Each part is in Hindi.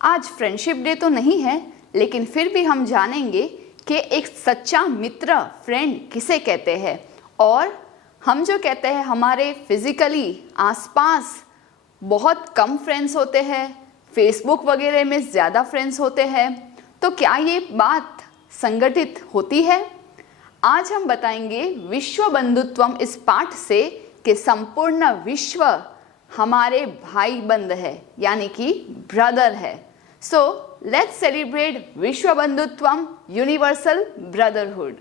आज फ्रेंडशिप डे तो नहीं है, लेकिन फिर भी हम जानेंगे कि एक सच्चा मित्र फ्रेंड किसे कहते हैं। और हम जो कहते हैं हमारे फिजिकली आसपास बहुत कम फ्रेंड्स होते हैं, फेसबुक वगैरह में ज़्यादा फ्रेंड्स होते हैं, तो क्या ये बात संगठित होती है? आज हम बताएंगे विश्व बंधुत्वम इस पाठ से कि संपूर्ण विश्व हमारे भाई बंद है, यानी कि ब्रदर है। सो लेट्स सेलिब्रेट विश्व बंधुत्वम, यूनिवर्सल ब्रदरहुड।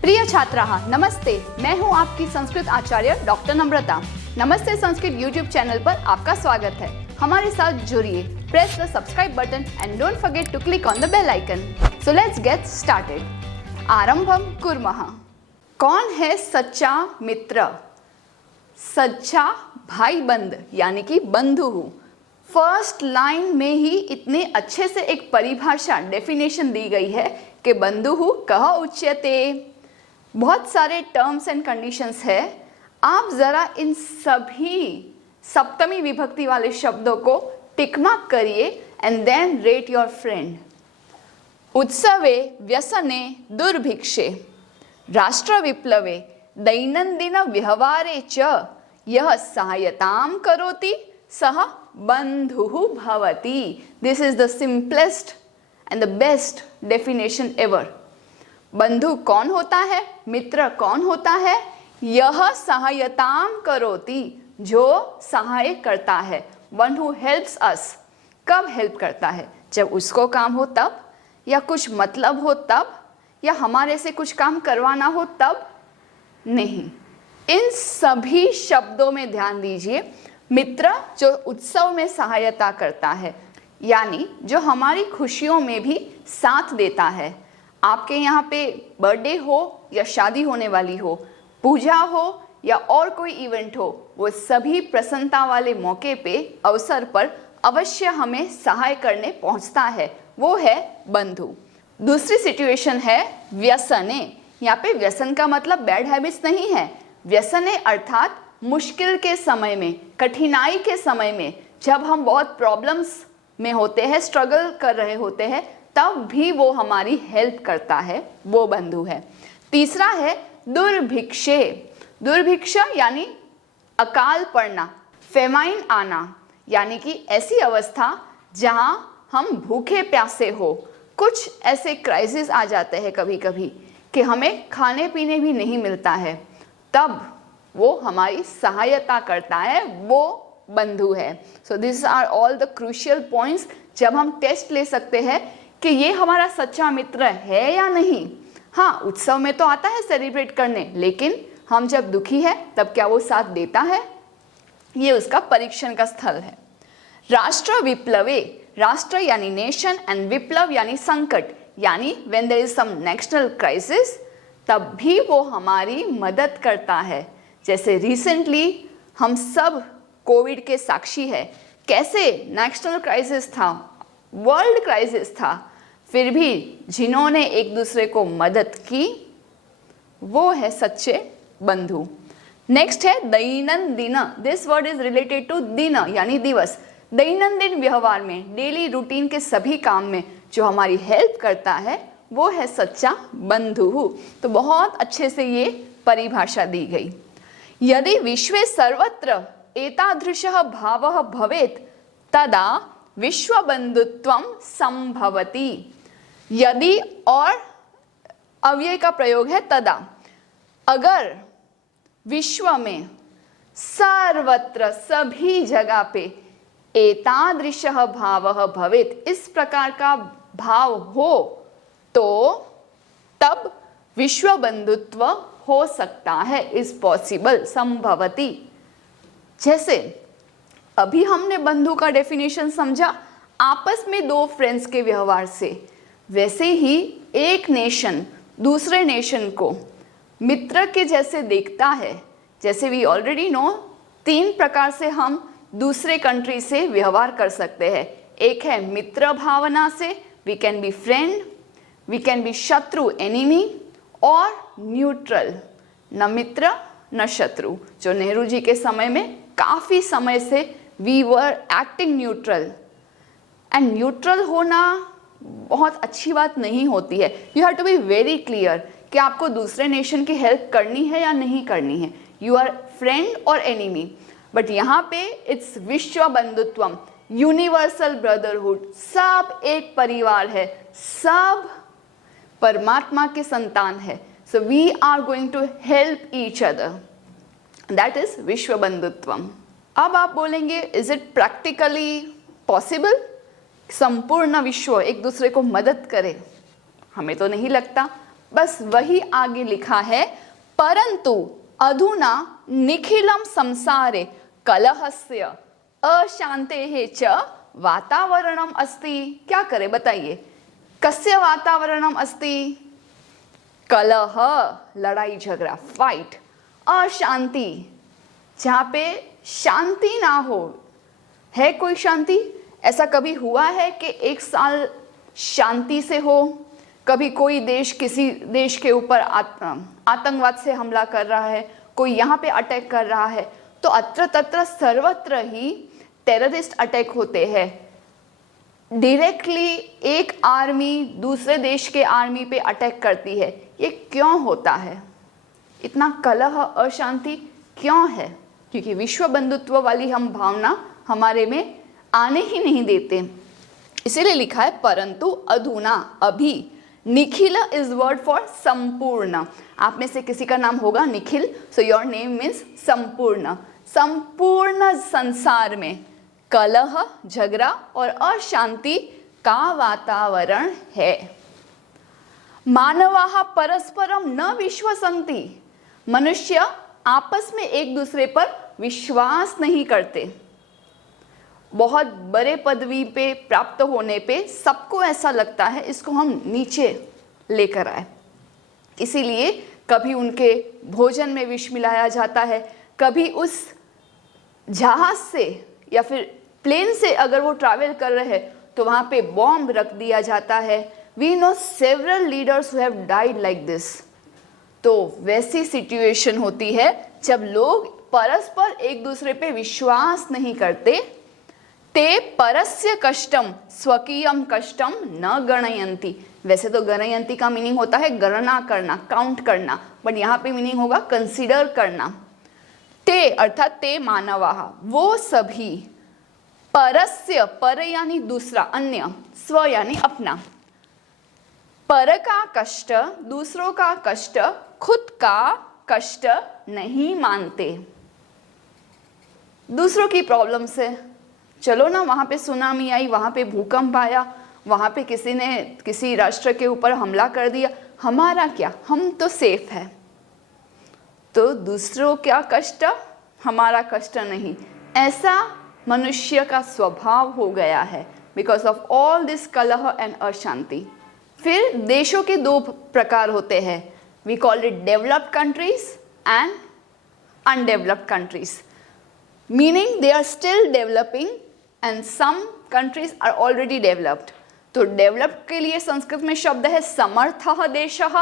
प्रिय छात्राः, नमस्ते। मैं हूं आपकी संस्कृत आचार्य डॉक्टर नम्रता। नमस्ते संस्कृत यूट्यूब चैनल पर आपका स्वागत है। हमारे साथ जुड़िए, press the subscribe button and don't forget to click on the bell icon. So let's get started. आरंभम कुर्मः। कौन है सच्चा मित्र, सच्चा भाई बंद यानी कि बंधु? फर्स्ट लाइन में ही इतने अच्छे से एक परिभाषा, डेफिनेशन दी गई है कि बंधु कह उच्यते। बहुत सारे टर्म्स एंड कंडीशंस है। आप जरा इन सभी सप्तमी विभक्ति वाले शब्दों को टिक मार्क करिए and then rate your friend. उत्सवे व्यसने दुर्भिक्षे राष्ट्र विप्लवे दैनंदिन व्यवहारे च यह सहायतां करोति सह बंधुः भवति। This is the simplest and the best definition ever. बंधु कौन होता है, मित्र कौन होता है? यह सहायतां करोति, जो सहाय करता है। One who helps us. कब हेल्प करता है? जब उसको काम हो तब, या कुछ मतलब हो तब, या हमारे से कुछ काम करवाना हो तब नहीं। इन सभी शब्दों में ध्यान दीजिए। मित्र जो उत्सव में सहायता करता है, यानी जो हमारी खुशियों में भी साथ देता है। आपके यहाँ पे बर्थडे हो या शादी होने वाली हो, पूजा हो या और कोई इवेंट हो, वो सभी प्रसन्नता वाले मौके पे, अवसर पर अवश्य हमें सहाय करने पहुँचता है। वो है बंधु। दूसरी सिचुएशन है व्यसने। यहाँ पे व्यसन का मतलब बैड हैबिट्स नहीं है। व्यसने अर्थात मुश्किल के समय में, कठिनाई के समय में, जब हम बहुत प्रॉब्लम्स में होते हैं, स्ट्रगल कर रहे होते हैं, तब भी वो हमारी हेल्प करता है, वो बंधु है। तीसरा है दुर्भिक्षे। दुर्भिक्ष यानी अकाल पड़ना, फेमाइन आना, यानी कि ऐसी अवस्था जहां हम भूखे प्यासे हो। कुछ ऐसे क्राइसिस आ जाते हैं कभी कभी कि हमें खाने पीने भी नहीं मिलता है, तब वो हमारी सहायता करता है, वो बंधु है। So this are all the crucial points जब हम टेस्ट ले सकते हैं कि ये हमारा सच्चा मित्र है या नहीं। हाँ, उत्सव में तो आता है सेलिब्रेट करने, लेकिन हम जब दुखी है तब क्या वो साथ देता है? ये उसका परीक्षण का स्थल है। राष्ट्र विप्लवे, राष्ट्र यानी नेशन एंड विप्लव यानी संकट, यानी when there is some national crisis, तब भी वो हमारी मदद करता है। जैसे रिसेंटली हम सब कोविड के साक्षी है, कैसे नेशनल क्राइसिस था, वर्ल्ड क्राइसिस था, फिर भी जिन्होंने एक दूसरे को मदद की, वो है सच्चे बंधु। नेक्स्ट है दैनंदिन। This word is related to दिन यानी दिवस। दैनंदिन व्यवहार में, डेली रूटीन के सभी काम में जो हमारी हेल्प करता है, वो है सच्चा बंधु। तो बहुत अच्छे से ये परिभाषा दी गई। यदि विश्वे सर्वत्र एतादृशः भावः भवेत् तदा विश्व बंधुत्वं संभवति। यदि और अव्यय का प्रयोग है तदा। अगर विश्व में सर्वत्र, सभी जगह पे, एतादृशः भावः भवेत्, इस प्रकार का भाव हो, तो तब विश्व बंधुत्व हो सकता है, इज पॉसिबल, संभवती। जैसे अभी हमने बंधु का डेफिनेशन समझा आपस में दो फ्रेंड्स के व्यवहार से, वैसे ही एक नेशन दूसरे नेशन को मित्र के जैसे देखता है। जैसे वी ऑलरेडी नो, 3 प्रकार से हम दूसरे कंट्री से व्यवहार कर सकते हैं। एक है मित्र भावना से, we can be friend, we can be शत्रु एनिमी, और न्यूट्रल, न मित्र न शत्रु। जो नेहरू जी के समय में काफ़ी समय से we were acting neutral, and neutral होना बहुत अच्छी बात नहीं होती है। You have to be very clear कि आपको दूसरे नेशन की हेल्प करनी है या नहीं करनी है, यू आर फ्रेंड और एनिमी। बट यहाँ पे इट्स विश्व बंधुत्वम, यूनिवर्सल ब्रदरहुड, सब एक परिवार है, सब परमात्मा के संतान है। So we are going to help each other, that is विश्व बंधुत्वम। अब आप बोलेंगे इज इट प्रैक्टिकली पॉसिबल संपूर्ण विश्व एक दूसरे को मदद करे? हमें तो नहीं लगता। बस वही आगे लिखा है, परंतु अधुना निखिलम संसारे कलहस्य अशांतेः च वातावरणम अस्ति। क्या करे बताइए, कस्य वातावरणम अस्ति? कलह, लड़ाई झगड़ा, फाइट, अशांति, जहाँ पे शांति ना हो। है कोई शांति? ऐसा कभी हुआ है कि एक साल शांति से हो? कभी कोई देश किसी देश के ऊपर आतंकवाद से हमला कर रहा है, कोई यहाँ पे अटैक कर रहा है, तो अत्र तत्र सर्वत्र ही टेररिस्ट अटैक होते हैं। डायरेक्टली एक आर्मी दूसरे देश के आर्मी पे अटैक करती है। ये क्यों होता है? इतना कलह, अशांति क्यों है? क्योंकि विश्व बंधुत्व वाली हम भावना हमारे में आने ही नहीं देते। इसीलिए लिखा है परंतु अधुना, अभी। निखिल इज वर्ड फॉर संपूर्ण। आप में से किसी का नाम होगा Nikhil, so your name means संपूर्ण। संपूर्ण संसार में कलह, झगड़ा और अशांति का वातावरण है। मानवाः परस्परम न विश्वसन्ति। मनुष्य आपस में एक दूसरे पर विश्वास नहीं करते। बहुत बड़े पदवी पे प्राप्त होने पे सबको ऐसा लगता है इसको हम नीचे लेकर आए, इसीलिए कभी उनके भोजन में विष मिलाया जाता है, कभी उस जहाज से या फिर प्लेन से अगर वो ट्रैवल कर रहे हैं तो वहाँ पे बॉम्ब रख दिया जाता है। We know several leaders who have died like this. तो वैसी सिचुएशन होती है जब लोग परस्पर एक दूसरे पे विश्वास नहीं करते। ते परस्य कष्टम स्वकीयम कष्टम न गणयन्ति। वैसे तो गणयन्ति का मीनिंग होता है गणना करना, काउंट करना, बट यहाँ पे मीनिंग होगा कंसीडर करना। ते अर्थात ते मानवाः, वो सभी, परस्य, पर यानी दूसरा, अन्य, स्व यानी अपना, पर का कष्ट, दूसरों का कष्ट, खुद का कष्ट नहीं मानते। दूसरों की प्रॉब्लम से, चलो ना वहाँ पे सुनामी आई, वहाँ पे भूकंप आया, वहाँ पे किसी ने किसी राष्ट्र के ऊपर हमला कर दिया, हमारा क्या, हम तो सेफ है। तो दूसरों का कष्ट, हमारा कष्ट नहीं, ऐसा मनुष्य का स्वभाव हो गया है बिकॉज ऑफ ऑल दिस कलह एंड अशांति। फिर देशों के दो प्रकार होते हैं, we call it developed countries and undeveloped countries, meaning they are still developing and some countries are already developed. तो डेवलप्ड के लिए संस्कृत में शब्द है समर्थः देशः,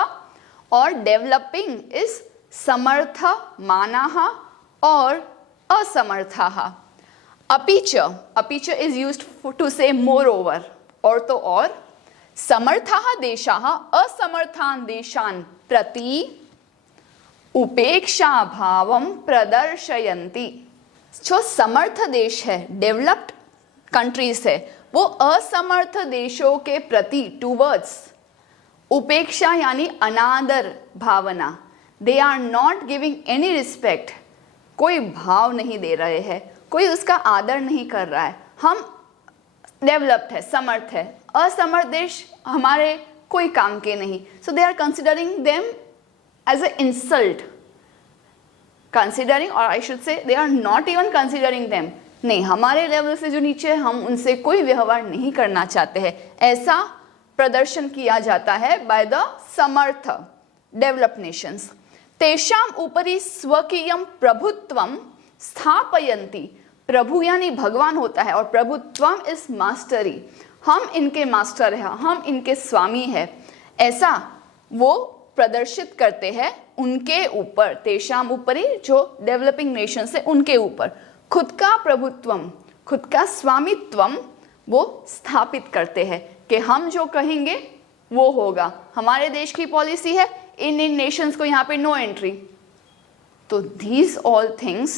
और डेवलपिंग इज समर्थ मानाः और असमर्थाः। अपीच इज यूज्ड टू से मोर ओवर, और तो और। समर्थाः देशाः असमर्थान् देशान् प्रति उपेक्षा भावं प्रदर्शयन्ति। जो समर्थ देश है, डेवलप्ड कंट्रीज है, वो असमर्थ देशों के प्रति टूवर्ड्स उपेक्षा यानी अनादर भावना, they are not giving any respect, कोई भाव नहीं दे रहे हैं, कोई उसका आदर नहीं कर रहा है। हम डेवलप्ड है, समर्थ है, असमर्थ देश हमारे कोई काम के नहीं, so they are considering them as a insult, considering, और I should say they are not even considering them. नहीं, हमारे लेवल से जो नीचे है हम उनसे कोई व्यवहार नहीं करना चाहते हैं, ऐसा प्रदर्शन किया जाता है by the Samarth developed Nations. तेषाम उपरि स्वकीयम प्रभुत्वम स्थापयन्ति। प्रभु यानी भगवान होता है और प्रभुत्वम इज मास्टरी, हम इनके मास्टर हैं, हम इनके स्वामी हैं, ऐसा वो प्रदर्शित करते हैं उनके ऊपर, तेषाम ऊपरी, जो डेवलपिंग नेशन है उनके ऊपर खुद का प्रभुत्वम, खुद का स्वामित्वम वो स्थापित करते हैं कि हम जो कहेंगे वो होगा। हमारे देश की पॉलिसी है इन नेशंस को यहाँ पे नो एंट्री। तो these all things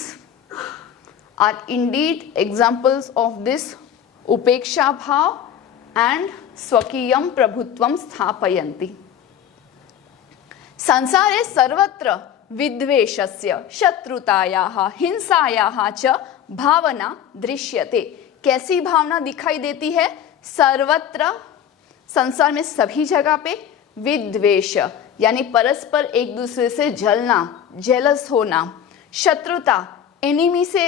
are indeed examples of this उपेक्षा भाव and स्वकीयम प्रभुत्वम स्थापयन्ति। संसारे सर्वत्र विद्वेषस्य, शत्रुतायाः, हिंसायाः च भावना दृश्यते। कैसी भावना दिखाई देती है? सर्वत्र, संसार में सभी जगह पे, विद्वेष यानी परस्पर एक दूसरे से जलना, जेलस होना, शत्रुता, एनिमी से,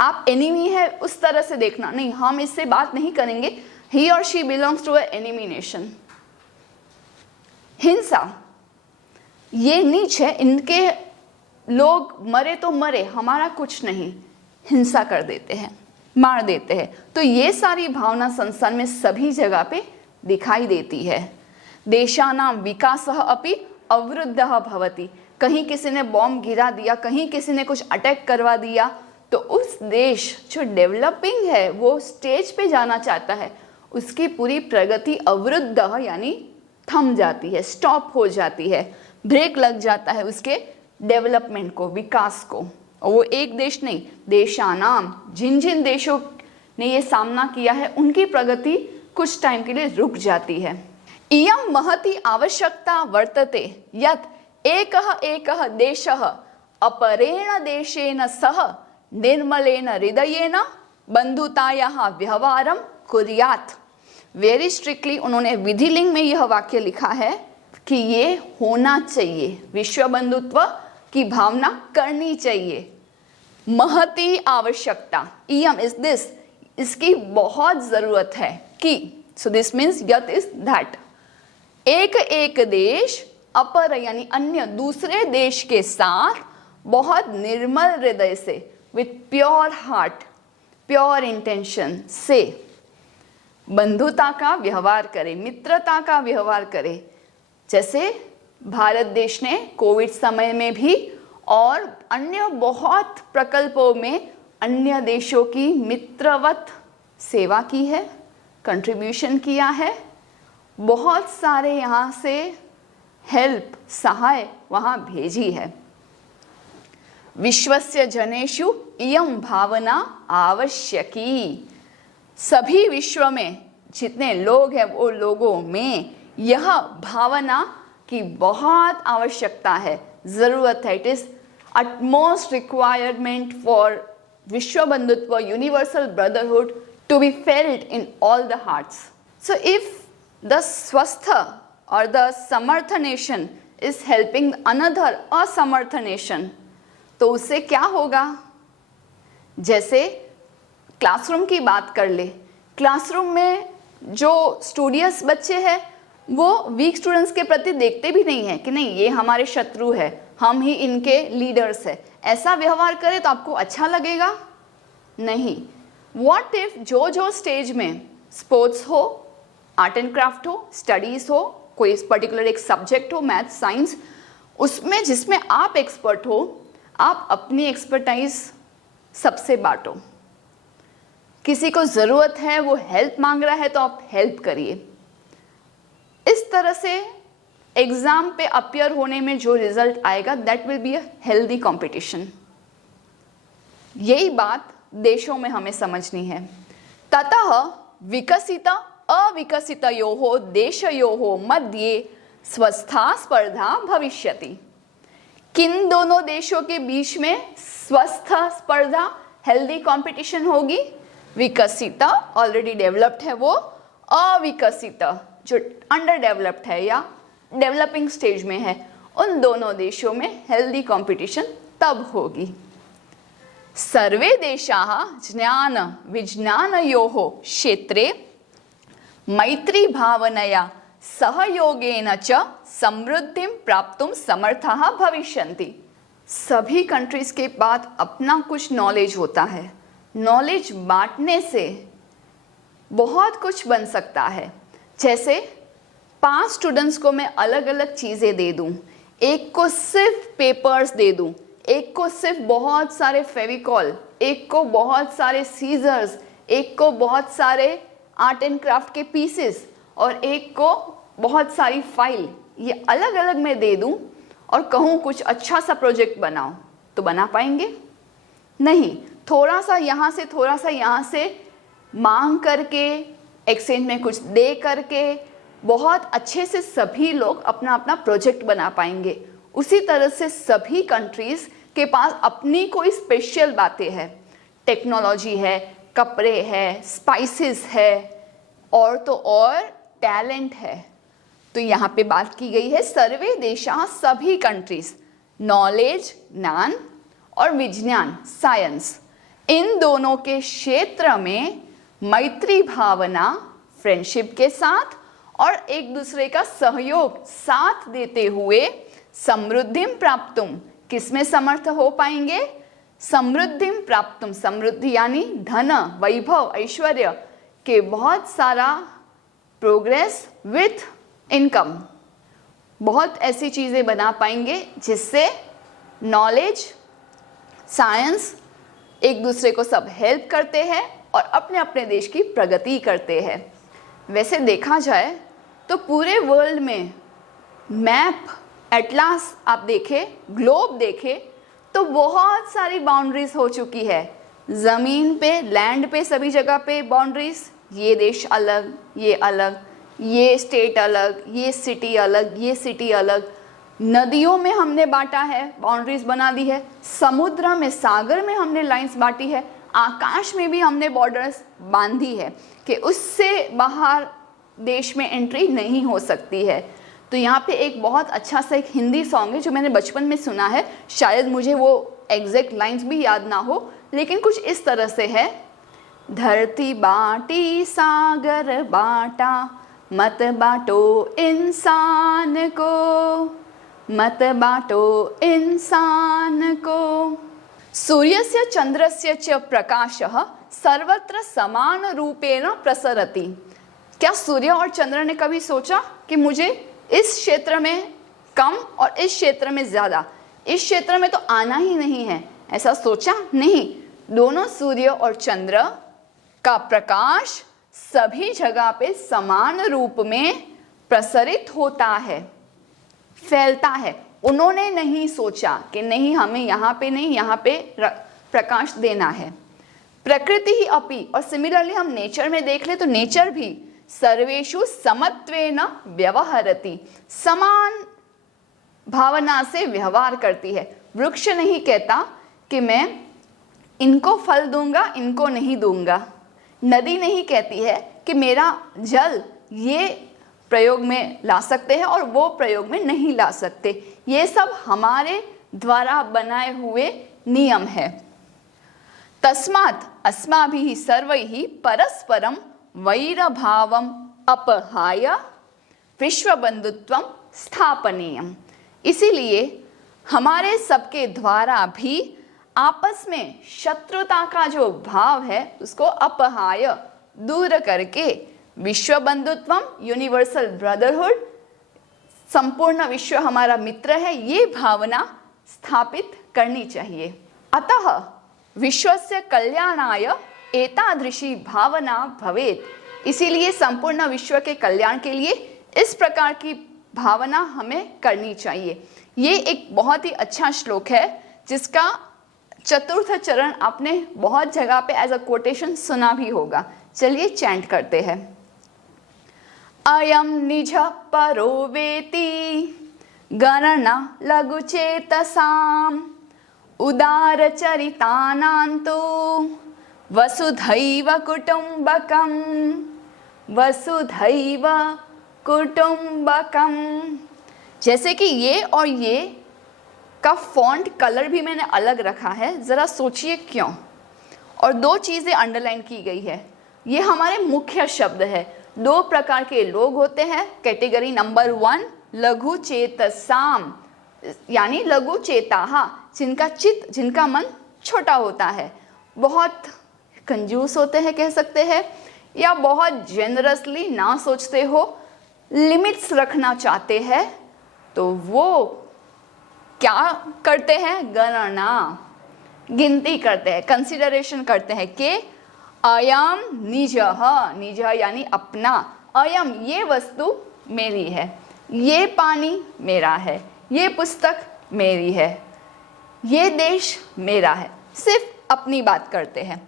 आप एनिमी है उस तरह से देखना, नहीं हम इससे बात नहीं करेंगे, ही और she belongs to a enemy nation. हिंसा, ये नीच है, इनके लोग मरे तो मरे, हमारा कुछ नहीं, हिंसा कर देते हैं, मार देते हैं। तो ये सारी भावना संसार में सभी जगह पे दिखाई देती है। देशानां विकासः अपि अवरुद्धः भवति। कहीं किसी ने बॉम्ब गिरा दिया, कहीं किसी ने कुछ अटैक करवा दिया, तो उस देश जो डेवलपिंग है, वो स्टेज पे जाना चाहता है, उसकी पूरी प्रगति अवरुद्ध यानी थम जाती है, स्टॉप हो जाती है, ब्रेक लग जाता है उसके डेवलपमेंट को, विकास को। और वो एक देश नहीं, देशानाम, जिन जिन देशों ने ये सामना किया है उनकी प्रगति कुछ टाइम के लिए रुक जाती है। इयं महती आवश्यकता वर्तते यत् एकः एकः देशः अपरेण देशेन सह निर्मलेन हृदयेन बंधुतायाः व्यवहारं कुर्यात्। वेरी स्ट्रिक्टली उन्होंने विधिलिंग में यह वाक्य लिखा है कि ये होना चाहिए, विश्व बंधुत्व की भावना करनी चाहिए। महती आवश्यकता, इयम इज दिस, इसकी बहुत जरूरत है कि, सो दिस मीन्स यत इज दैट, एक एक देश अपर यानी अन्य दूसरे देश के साथ बहुत निर्मल हृदय से, with pure heart, pure intention से बंधुता का व्यवहार करे, मित्रता का व्यवहार करे। जैसे भारत देश ने कोविड समय में भी और अन्य बहुत प्रकल्पों में अन्य देशों की मित्रवत सेवा की है, कंट्रीब्यूशन किया है, बहुत सारे यहाँ से हेल्प, सहाय वहाँ भेजी है। विश्वस्य जनेषु इयं भावना आवश्यकी। सभी विश्व में जितने लोग हैं वो लोगों में यह भावना की बहुत आवश्यकता है, जरूरत है। It is utmost requirement for विश्व बंधुत्व, universal brotherhood to be felt in all the hearts. So if the swastha or the samartha nation is helping another asamartha nation, तो उससे क्या होगा? जैसे क्लासरूम की बात कर ले, क्लासरूम में जो स्टूडियस बच्चे हैं वो वीक स्टूडेंट्स के प्रति देखते भी नहीं है कि नहीं ये हमारे शत्रु है, हम ही इनके लीडर्स है, ऐसा व्यवहार करें तो आपको अच्छा लगेगा? नहीं। व्हाट इफ जो जो स्टेज में स्पोर्ट्स हो, आर्ट एंड क्राफ्ट हो, स्टडीज हो, कोई पर्टिकुलर एक सब्जेक्ट हो, मैथ, साइंस, उसमें जिसमें आप एक्सपर्ट हो, आप अपनी एक्सपर्टाइज सबसे बांटो। किसी को ज़रूरत है, वो हेल्प मांग रहा है तो आप हेल्प करिए। इस तरह से एग्जाम पे अपियर होने में जो रिजल्ट आएगा that will be a healthy competition. यही बात देशों में हमें समझनी है। ततः विकसित अविकसितयोः देशयोः मध्ये स्वस्था स्पर्धा भविष्यति। किन दोनों देशों के बीच में स्वस्थ स्पर्धा, हेल्दी कंपटीशन होगी? विकसित ऑलरेडी डेवलप्ड है वो, अविकसित जो अंडर डेवलप्ड है या डेवलपिंग स्टेज में है, उन दोनों देशों में हेल्दी कंपटीशन तब होगी। सर्वे देशाः ज्ञान विज्ञानयोः क्षेत्रे मैत्री भावनया सहयोगेन च समृद्धिं प्राप्तुं समर्थाः भविष्यन्ति। सभी कंट्रीज के पास अपना कुछ नॉलेज होता है, नॉलेज बांटने से बहुत कुछ बन सकता है। जैसे 5 स्टूडेंट्स को मैं अलग अलग चीज़ें दे दूं, एक को सिर्फ पेपर्स दे दूं, एक को सिर्फ बहुत सारे फेविकॉल, एक को बहुत सारे सीजर्स, एक को बहुत सारे आर्ट एंड क्राफ्ट के पीसेस और एक को बहुत सारी फाइल, ये अलग अलग मैं दे दूं और कहूं कुछ अच्छा सा प्रोजेक्ट बनाओ, तो बना पाएंगे? नहीं। थोड़ा सा यहाँ से थोड़ा सा यहाँ से मांग करके, एक्सचेंज में कुछ दे करके बहुत अच्छे से सभी लोग अपना अपना प्रोजेक्ट बना पाएंगे। उसी तरह से सभी कंट्रीज के पास अपनी कोई स्पेशल बातें हैं, टेक्नोलॉजी है, कपड़े है, स्पाइसेस है और तो और टैलेंट है। तो यहाँ पे बात की गई है सर्वे देशा, सभी कंट्रीज, नॉलेज ज्ञान और विज्ञान साइंस, इन दोनों के क्षेत्र में मैत्री भावना फ्रेंडशिप के साथ और एक दूसरे का सहयोग साथ देते हुए समृद्धिम प्राप्तुम, किसमें समर्थ हो पाएंगे? समृद्धिम प्राप्तुम, समृद्धि यानी धन, वैभव, ऐश्वर्य के बहुत सारा प्रोग्रेस विथ इनकम, बहुत ऐसी चीज़ें बना पाएंगे जिससे नॉलेज साइंस एक दूसरे को सब हेल्प करते हैं और अपने अपने देश की प्रगति करते हैं। वैसे देखा जाए तो पूरे वर्ल्ड में मैप, एटलास आप देखें, ग्लोब देखें तो बहुत सारी बाउंड्रीज हो चुकी है। ज़मीन पे, लैंड पे, सभी जगह पे बाउंड्रीज, ये देश अलग, ये अलग, ये स्टेट अलग, ये सिटी अलग, ये सिटी अलग। नदियों में हमने बांटा है, बाउंड्रीज बना दी है, समुद्र में, सागर में हमने लाइंस बांटी है, आकाश में भी हमने बॉर्डर्स बांधी है कि उससे बाहर देश में एंट्री नहीं हो सकती है। तो यहाँ पे एक बहुत अच्छा सा एक हिंदी सॉन्ग है जो मैंने बचपन में सुना है, शायद मुझे वो एग्जैक्ट लाइंस भी याद ना हो, लेकिन कुछ इस तरह से है, धरती बांटी सागर बांटा, मत बांटो इंसान को, मत बांटो इंसान को। सूर्यस्य चंद्रस्य च प्रकाशः सर्वत्र समान रूपेण प्रसरति। क्या सूर्य और चंद्र ने कभी सोचा कि मुझे इस क्षेत्र में कम और इस क्षेत्र में ज़्यादा, इस क्षेत्र में तो आना ही नहीं है, ऐसा सोचा? नहीं। दोनों सूर्य और चंद्र का प्रकाश सभी जगह पे समान रूप में प्रसरित होता है, फैलता है। उन्होंने नहीं सोचा कि नहीं हमें यहाँ पे नहीं, यहाँ पे प्रकाश देना है। प्रकृति ही अपि, और सिमिलरली हम नेचर में देख ले तो नेचर भी सर्वेषु समत्वेन व्यवहरति, समान भावना से व्यवहार करती है। वृक्ष नहीं कहता कि मैं इनको फल दूंगा, इनको नहीं दूंगा। नदी नहीं कहती है कि मेरा जल ये प्रयोग में ला सकते हैं और वो प्रयोग में नहीं ला सकते। ये सब हमारे द्वारा बनाए हुए नियम है। तस्मात् अस्माभिः सर्वैः परस्परं वैरभावम् अपहाय विश्वबंधुत्वं स्थापनीयम्। इसीलिए हमारे सबके द्वारा भी आपस में शत्रुता का जो भाव है उसको अपहाय, दूर करके, विश्व बंधुत्वम, यूनिवर्सल ब्रदरहुड, संपूर्ण विश्व हमारा मित्र है, ये भावना स्थापित करनी चाहिए। अतः विश्वस्य कल्याणाय एतादृशी भावना भवेत्। इसीलिए संपूर्ण विश्व के कल्याण के लिए इस प्रकार की भावना हमें करनी चाहिए। ये एक बहुत ही अच्छा श्लोक है जिसका चतुर्थ चरण आपने बहुत जगह पे एज अ कोटेशन सुना भी होगा। चलिए चैंट करते हैं। अयम निज परो वेति गणना लघुचेतसाम उदारचरितानान्तु वसुधैव कुटुम्बकम, वसुधैव कुटुम्बकम। जैसे कि ये और ये का फॉन्ट कलर भी मैंने अलग रखा है, ज़रा सोचिए क्यों। और दो चीज़ें अंडरलाइन की गई है। ये हमारे मुख्य शब्द है। दो प्रकार के लोग होते हैं। कैटेगरी नंबर 1 लघु चेतसाम, यानी लघु चेताहा, जिनका चित्त, जिनका मन छोटा होता है, बहुत कंजूस होते हैं कह सकते हैं, या बहुत जेनरसली ना सोचते हो, लिमिट्स रखना चाहते हैं, तो वो क्या करते हैं? गणना, गिनती करते हैं, कंसिडरेशन करते हैं कि अयम निजः, निजः यानी अपना, अयम ये वस्तु मेरी है, ये पानी मेरा है, ये पुस्तक मेरी है, ये देश मेरा है, सिर्फ अपनी बात करते हैं।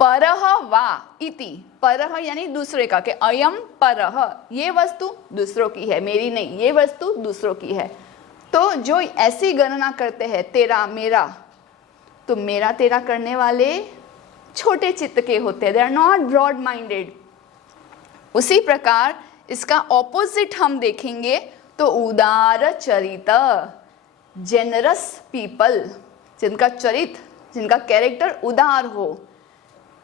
परः वा इति, परः यानी दूसरे का, कि अयम परः, ये वस्तु दूसरों की है, मेरी नहीं, ये वस्तु दूसरों की है। तो जो ऐसी गणना करते हैं तेरा मेरा, तो मेरा तेरा करने वाले छोटे चित्त के होते हैं, they are not broad minded. उसी प्रकार इसका ऑपोजिट हम देखेंगे तो उदार चरित, जेनरस पीपल, जिनका चरित्र, जिनका कैरेक्टर उदार हो,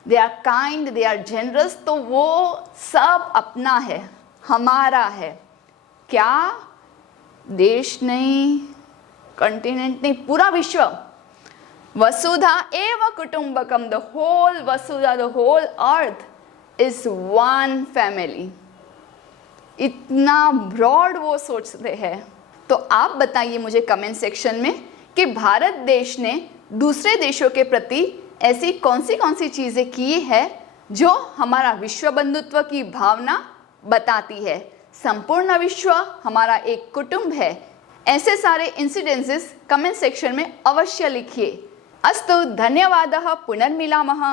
they are kind, they are generous, तो वो सब अपना है, हमारा है। क्या? देश नहीं, कंटिनेंट नहीं, पूरा विश्व। वसुधा एव कुटुंबकम, द होल वसुधा, the whole earth is one family. इतना ब्रॉड वो सोचते हैं। तो आप बताइए मुझे कमेंट सेक्शन में कि भारत देश ने दूसरे देशों के प्रति ऐसी कौन सी चीज़ें की है जो हमारा विश्व बंधुत्व की भावना बताती है। संपूर्ण विश्व हमारा एक कुटुंब है। ऐसे सारे इंसिडेंसेस कमेंट सेक्शन में अवश्य लिखिए। अस्तु, धन्यवादः, पुनर्मिलामः।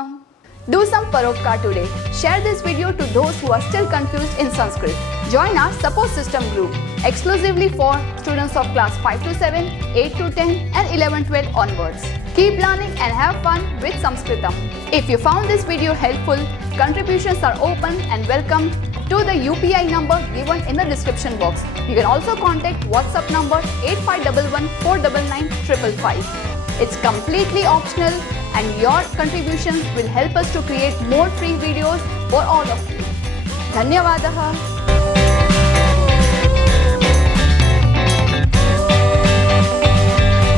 Do some paropkar today. Share this video to those who are still confused in Sanskrit. Join our support system group exclusively for students of class 5 to 7, 8 to 10 and 11-12 onwards. Keep learning and have fun with Sanskritam. If you found this video helpful, contributions are open and welcome to the UPI number given in the description box. You can also contact WhatsApp number 8511 499 555. It's completely optional and your contributions will help us to create more free videos for all of you. धन्यवादः।